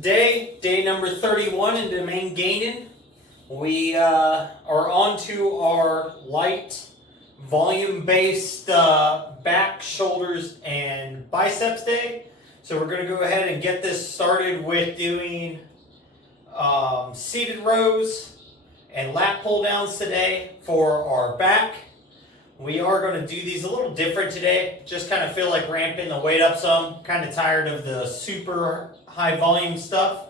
Day number 31 in domain gaining. We are on to our light volume-based back, shoulders, and biceps day. So we're going to go ahead and get this started with doing seated rows and lat pull downs today for our back. We are going to do these a little different today. Just kind of feel like ramping the weight up some. Kind of tired of the super high volume stuff.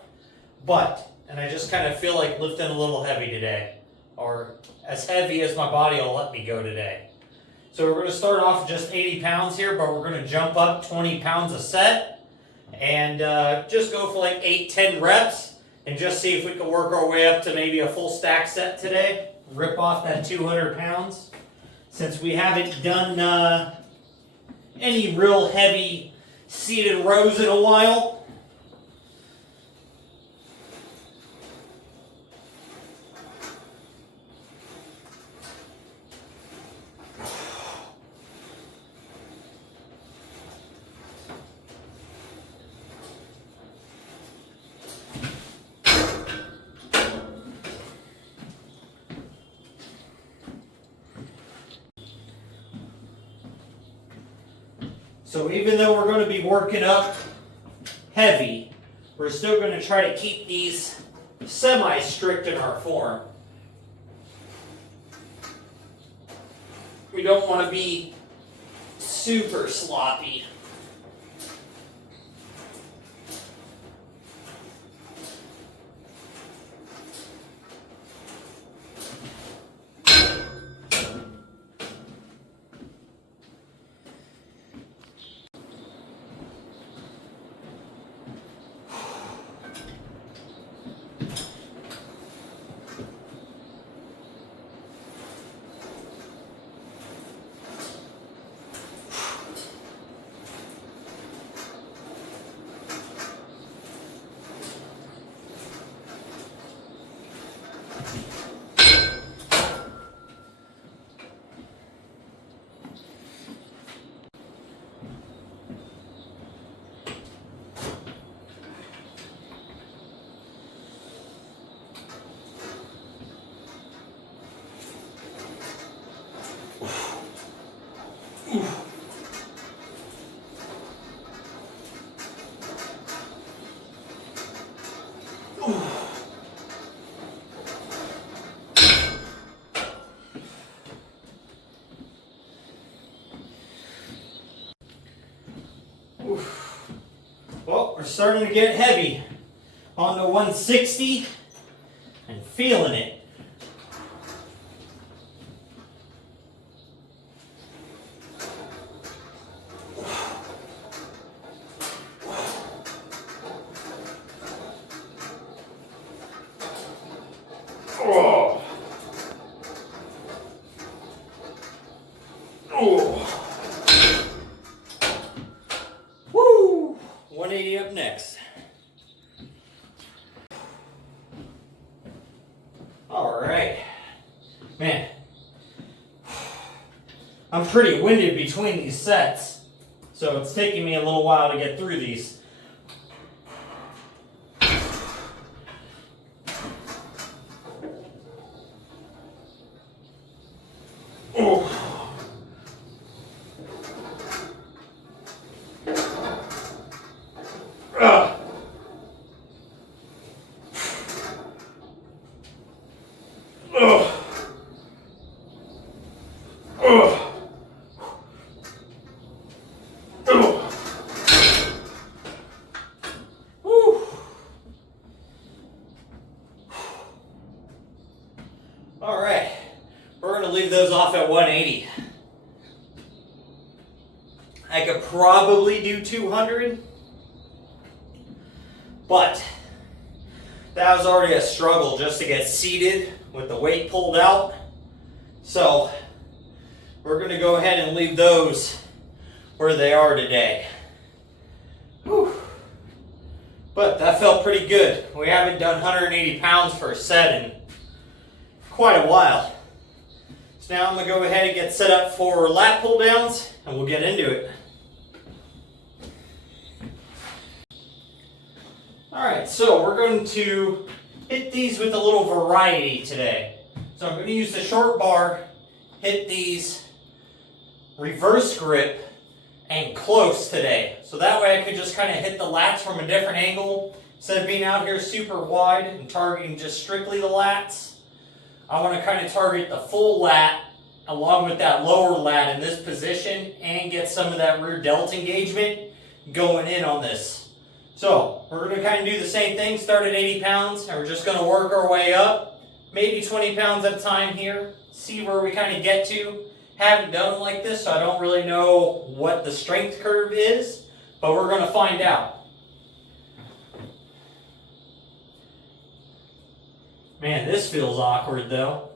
And I just kind of feel like lifting a little heavy today. Or as heavy as my body will let me go today. So we're going to start off with just 80 pounds here, but we're going to jump up 20 pounds a set. And just go for like 8-10 reps. And just see if we can work our way up to maybe a full stack set today. Rip off that 200 pounds. Since we haven't done any real heavy seated rows in a while. So even though we're going to be working up heavy, we're still going to try to keep these semi-strict in our form. We don't want to be super sloppy. Well, we're starting to get heavy. On to 160 and feeling it. Oh. Oh. Woo! 180 up next. All right. Man, I'm pretty winded between these sets, so it's taking me a little while to get through these. All right, we're going to leave those off at 180. I could probably do 200, but that was already a struggle just to get seated with the weight pulled out. So we're going to go ahead and leave those where they are today. Whew. But that felt pretty good. We haven't done 180 pounds for a set in quite a while. So now I'm going to go ahead and get set up for lat pull downs and we'll get into it. Alright, so we're going to hit these with a little variety today. So I'm going to use the short bar, hit these reverse grip and close today. So that way I could just kind of hit the lats from a different angle. Instead of being out here super wide and targeting just strictly the lats, I want to kind of target the full lat along with that lower lat in this position and get some of that rear delt engagement going in on this. So we're going to kind of do the same thing, start at 80 pounds, and we're just going to work our way up, maybe 20 pounds at a time here, see where we kind of get to. Haven't done it like this, so I don't really know what the strength curve is, but we're going to find out. Man, this feels awkward though.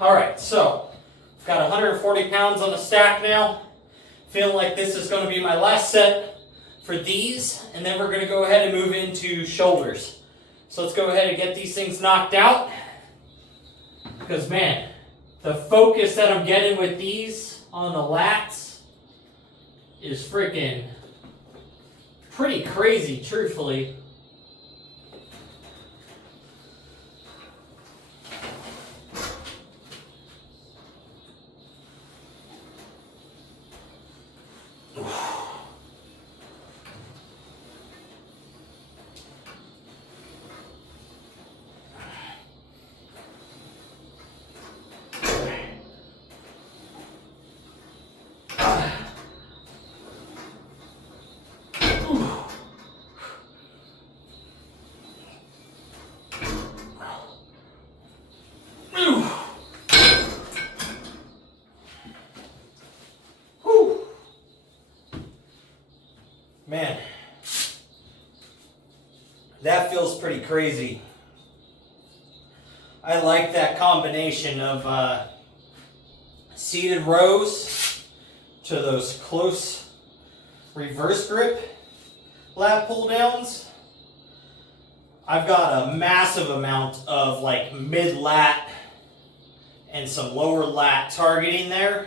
Alright, so I've got 140 pounds on the stack now. Feeling like this is going to be my last set for these, and then we're going to go ahead and move into shoulders. So let's go ahead and get these things knocked out. Because man, the focus that I'm getting with these on the lats is freaking pretty crazy, truthfully. Man, that feels pretty crazy. I like that combination of seated rows to those close reverse grip lat pull downs. I've got a massive amount of like mid lat and some lower lat targeting there,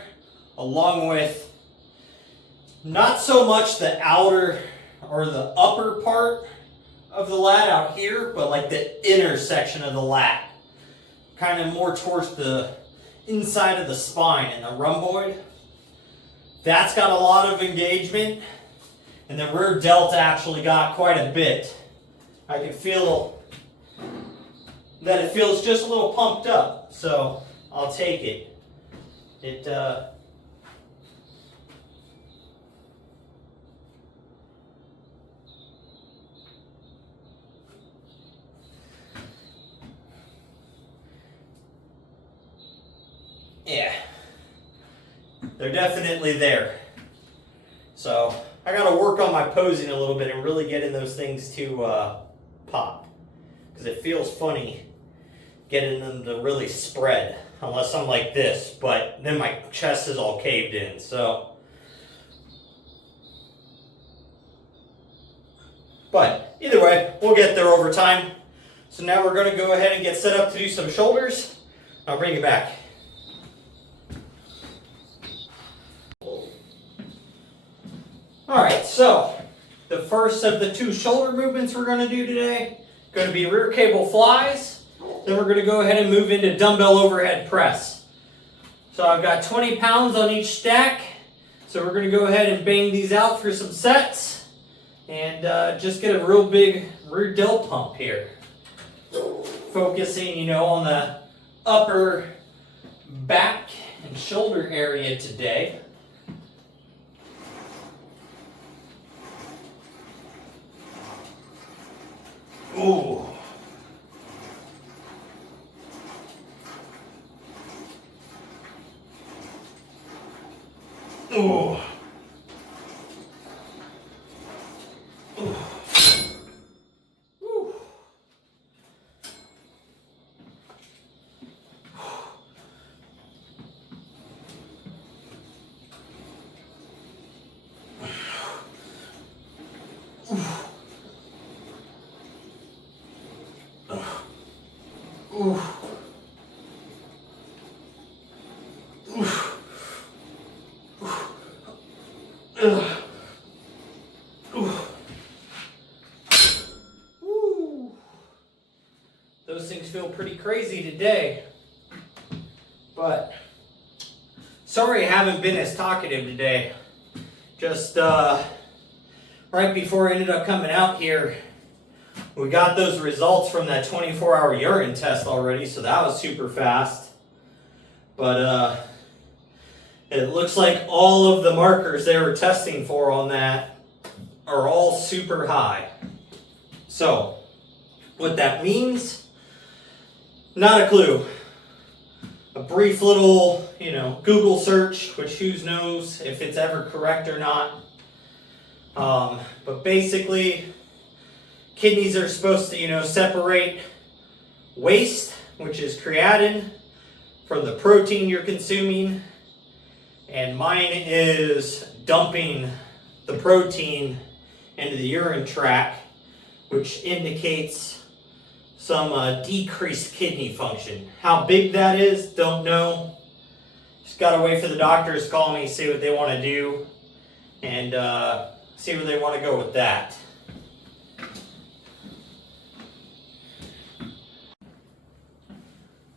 along with not so much the outer or the upper part of the lat out here, but like the inner section of the lat. Kind of more towards the inside of the spine and the rhomboid. That's got a lot of engagement. And the rear delt actually got quite a bit. I can feel that it feels just a little pumped up. So I'll take it. they're definitely there. So I got to work on my posing a little bit and really getting those things to pop, because it feels funny getting them to really spread, unless I'm like this, but then my chest is all caved in. So, but either way, we'll get there over time. So now we're going to go ahead and get set up to do some shoulders. I'll bring you back. Alright, so the first of the 2 shoulder movements we're going to do today, going to be rear cable flies. Then we're going to go ahead and move into dumbbell overhead press. So I've got 20 pounds on each stack. So we're going to go ahead and bang these out for some sets. And just get a real big rear delt pump here. Focusing, on the upper back and shoulder area today. Ooh. Ooh. Ooh. Ooh. Ooh. Those things feel pretty crazy today, but sorry I haven't been as talkative today. Just right before I ended up coming out here, we got those results from that 24-hour urine test already, so that was super fast. But it looks like all of the markers they were testing for on that are all super high. So, what that means, not a clue. A brief little, Google search, which who knows if it's ever correct or not. But basically, kidneys are supposed to, separate waste, which is creatinine, from the protein you're consuming. And mine is dumping the protein into the urine tract, which indicates some decreased kidney function. How big that is, don't know. Just gotta wait for the doctors to call me, see what they want to do, and see where they want to go with that.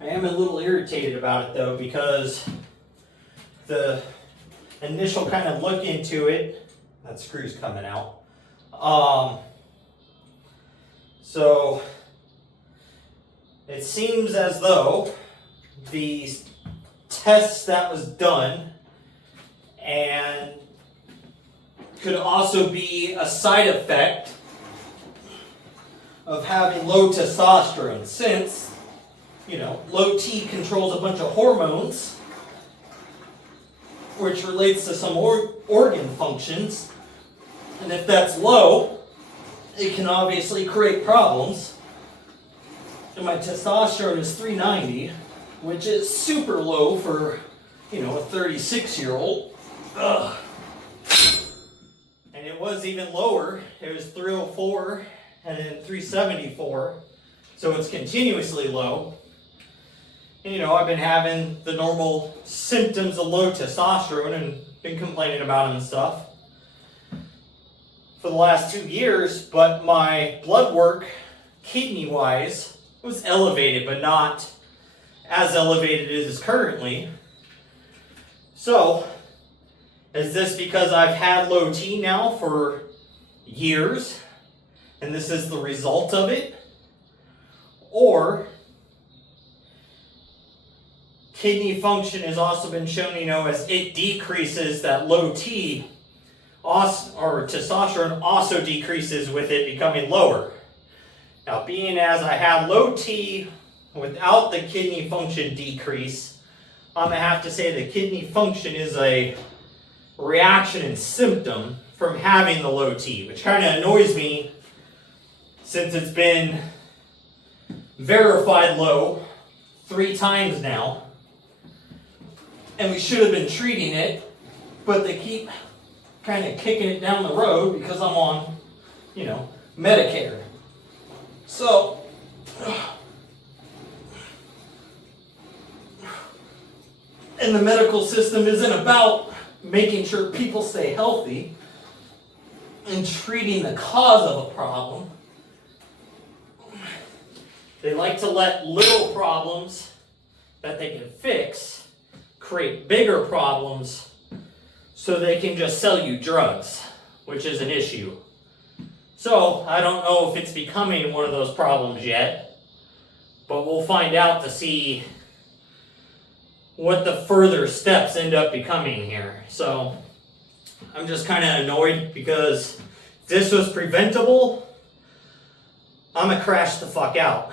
I am a little irritated about it though, because the initial kind of look into it, that screw's coming out. So it seems as though the test that was done and could also be a side effect of having low testosterone, since, low T controls a bunch of hormones, which relates to some organ functions. And if that's low, it can obviously create problems. And my testosterone is 390, which is super low for, a 36-year-old. Ugh. And it was even lower. It was 304 and then 374. So it's continuously low. And, I've been having the normal symptoms of low testosterone and been complaining about them and stuff for the last 2 years, but my blood work, kidney-wise, was elevated, but not as elevated as it is currently. So, is this because I've had low T now for years, and this is the result of it? Or kidney function has also been shown, as it decreases, that low T or testosterone also decreases with it becoming lower. Now, being as I have low T without the kidney function decrease, I'm going to have to say the kidney function is a reaction and symptom from having the low T, which kind of annoys me since it's been verified low 3 times now. And we should have been treating it, but they keep kind of kicking it down the road because I'm on, Medicare. So, and the medical system isn't about making sure people stay healthy and treating the cause of a problem. They like to let little problems that they can fix create bigger problems so they can just sell you drugs, which is an issue. So, I don't know if it's becoming one of those problems yet, but we'll find out to see what the further steps end up becoming here. So, I'm just kind of annoyed because if this was preventable, I'm gonna crash the fuck out,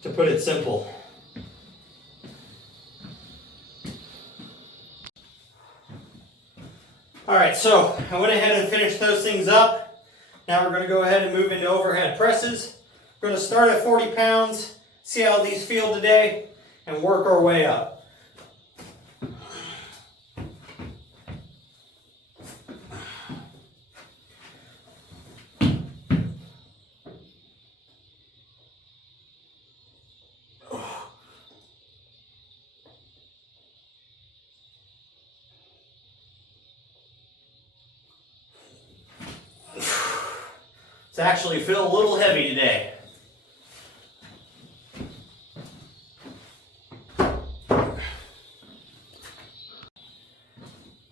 to put it simple. Alright, so I went ahead and finished those things up. Now we're going to go ahead and move into overhead presses. We're going to start at 40 pounds, see how these feel today, and work our way up. It's actually feel a little heavy today.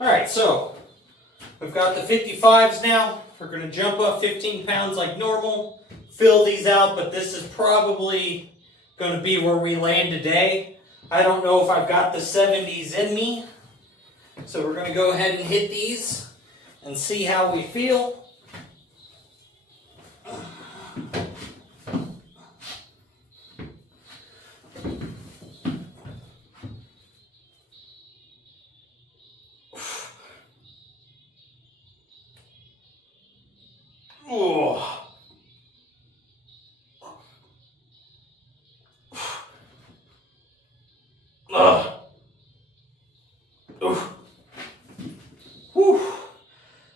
Alright, so we've got the 55s now. We're going to jump up 15 pounds like normal, fill these out, but this is probably going to be where we land today. I don't know if I've got the 70s in me, so we're going to go ahead and hit these and see how we feel.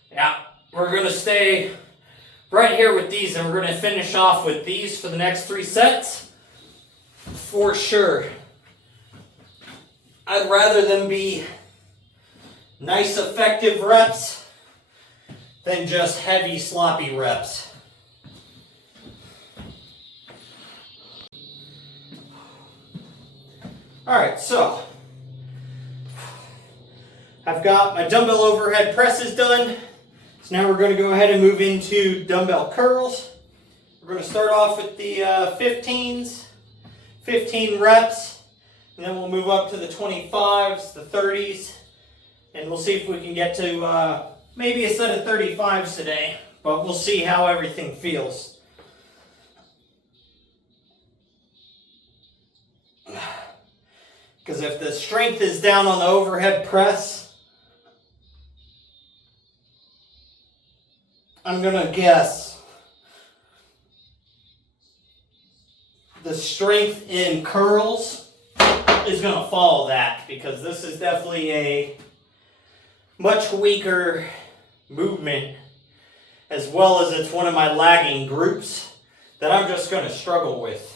Yeah, we're going to stay right here with these, and we're going to finish off with these for the next 3 sets for sure. I'd rather them be nice, effective reps than just heavy, sloppy reps. Alright, so I've got my dumbbell overhead presses done. So now we're going to go ahead and move into dumbbell curls. We're going to start off with the 15s, 15 reps, and then we'll move up to the 25s, the 30s, and we'll see if we can get to maybe a set of 35s today, but we'll see how everything feels. Because if the strength is down on the overhead press, I'm going to guess the strength in curls is going to follow that, because this is definitely a much weaker movement, as well as it's one of my lagging groups that I'm just going to struggle with.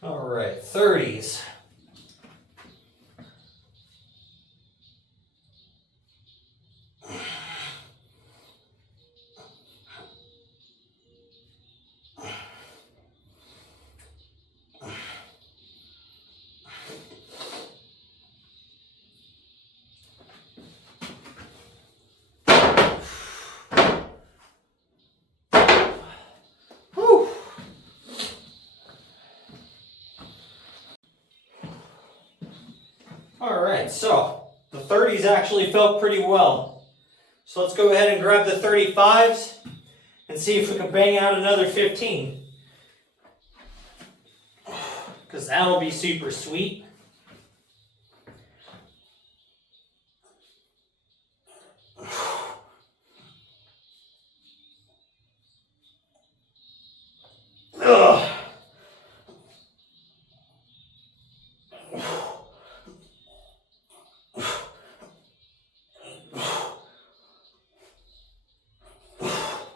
All right, 30s. Alright, so the 30s actually felt pretty well. So let's go ahead and grab the 35s and see if we can bang out another 15. Because that'll be super sweet. Ugh.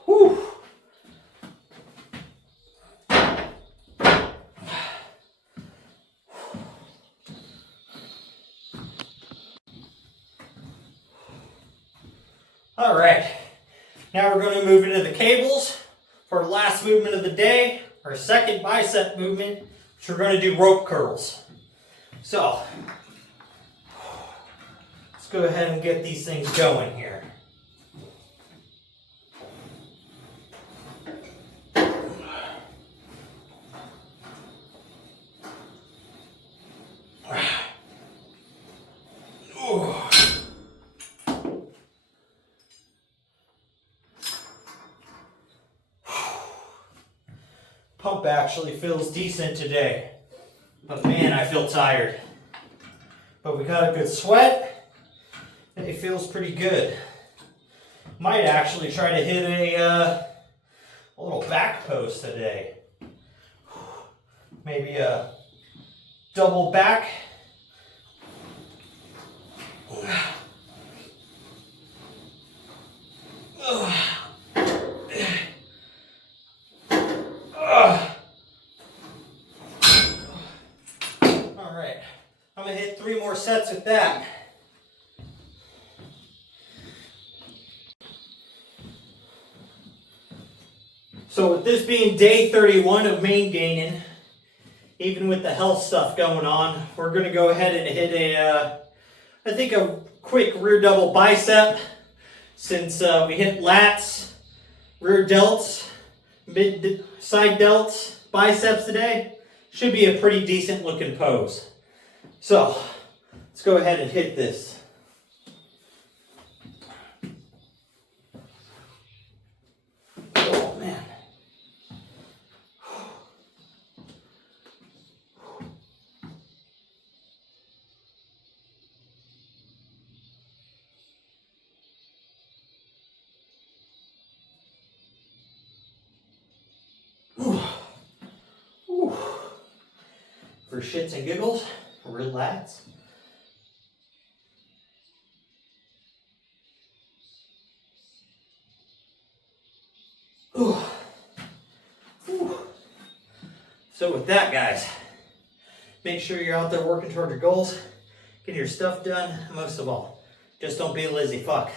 Whew. All right, now we're going to move into the cables for our last movement of the day, our second bicep movement, which we're going to do rope curls. So, let's go ahead and get these things going here. Pump actually feels decent today, but man, I feel tired. But we got a good sweat, and it feels pretty good. Might actually try to hit a little back post today. Maybe a double back. Alright, I'm going to hit 3 more sets with that. So with this being day 31 of main gaining, even with the health stuff going on, we're going to go ahead and hit I think a quick rear double bicep, since we hit lats, rear delts, mid side delts, biceps today. Should be a pretty decent looking pose. So let's go ahead and hit this. Oh man. For shits and giggles, relax. So with that, guys, make sure you're out there working toward your goals, getting your stuff done, and most of all, just don't be a lazy fuck.